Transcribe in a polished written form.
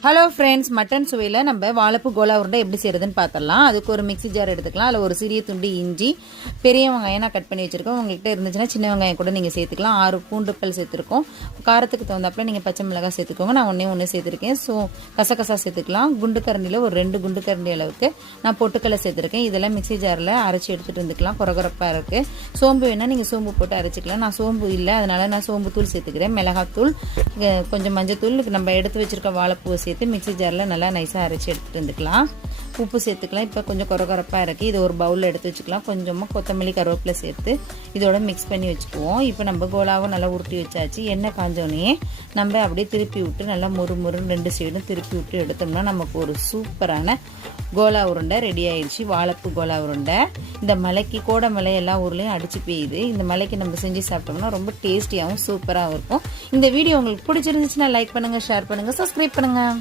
Hello friends, mutton சுவையில் நம்ம வாழைப்பூ கோலா உருண்டை எப்படி செய்யறதுன்னு பார்த்துடலாம். அதுக்கு ஒரு மிக்ஸி ஜார் எடுத்துக்கலாம். அதில் ஒரு சிறிய துண்டு இஞ்சி, பெரிய வெங்காயம் நான் கட் பண்ணி வச்சுருக்கோம். உங்கள்கிட்ட இருந்துச்சுன்னா சின்ன வெங்காயம் கூட நீங்கள் சேர்த்துக்கலாம். 6 பூண்டுப்பல் சேர்த்துருக்கோம். காரத்துக்கு தகுந்தாப்பில் நீங்கள் பச்சை மிளகாய் சேர்த்துக்கோங்க. நான் ஒன்று சேர்த்துருக்கேன். ஸோ கசகசா சேர்த்துக்கலாம். குண்டு கரண்டியில் ஒரு 2 குண்டு கரண்டி அளவுக்கு நான் பொட்டுக்கல்லை சேர்த்துருக்கேன். இதெல்லாம் மிக்ஸி ஜாரில் அரைச்சி எடுத்துகிட்டு வந்துக்கலாம். கொரகொரப்பாக இருக்குது. சோம்பு வேணால் நீங்கள் சோம்பு போட்டு அரைச்சிக்கலாம். நான் சோம்பு இல்லை, அதனால் நான் சோம்பு தூள் சேர்த்துக்கிறேன். மிளகாத்தூள், கொஞ்சம் மஞ்சத்தூள், நம்ம எடுத்து வச்சுருக்க வாழைப்பூவை சேர்த்து மிக்ஸி ஜாரில் நல்லா நைஸாக அரைச்சி எடுத்துகிட்டு வந்துக்கலாம். உப்பு சேர்த்துக்கலாம். இப்போ கொஞ்சம் கொரகொரப்பாக இருக்குது. இது ஒரு பவுலில் எடுத்து வச்சுக்கலாம். கொஞ்சமாக கொத்தமல்லி, கருவேப்பிலை சேர்த்து இதோட மிக்ஸ் பண்ணி வச்சுக்குவோம். இப்போ நம்ம கோலாவும் நல்லா உருட்டி வச்சாச்சு. எண்ணெய் காஞ்சோடனே நம்ம அப்படியே திருப்பி விட்டு நல்லா முறுமுறுன்னு 2 சைடும் திருப்பி விட்டு எடுத்தோம்னா நமக்கு ஒரு சூப்பரான கோலா உருண்டை ரெடி ஆயிடுச்சு. வாழைப்பூ கோலா உருண்டை. இந்த மலைக்கு, கோடை மலை எல்லா ஊர்லேயும் அடிச்சு பெய்யுது. இந்த மலைக்கு நம்ம செஞ்சு சாப்பிட்டோம்னா ரொம்ப டேஸ்டியாகவும் சூப்பராகவும் இருக்கும். இந்த வீடியோ உங்களுக்கு பிடிச்சிருந்துச்சுன்னா லைக் பண்ணுங்கள், ஷேர் பண்ணுங்கள், சப்ஸ்கிரைப் பண்ணுங்கள்.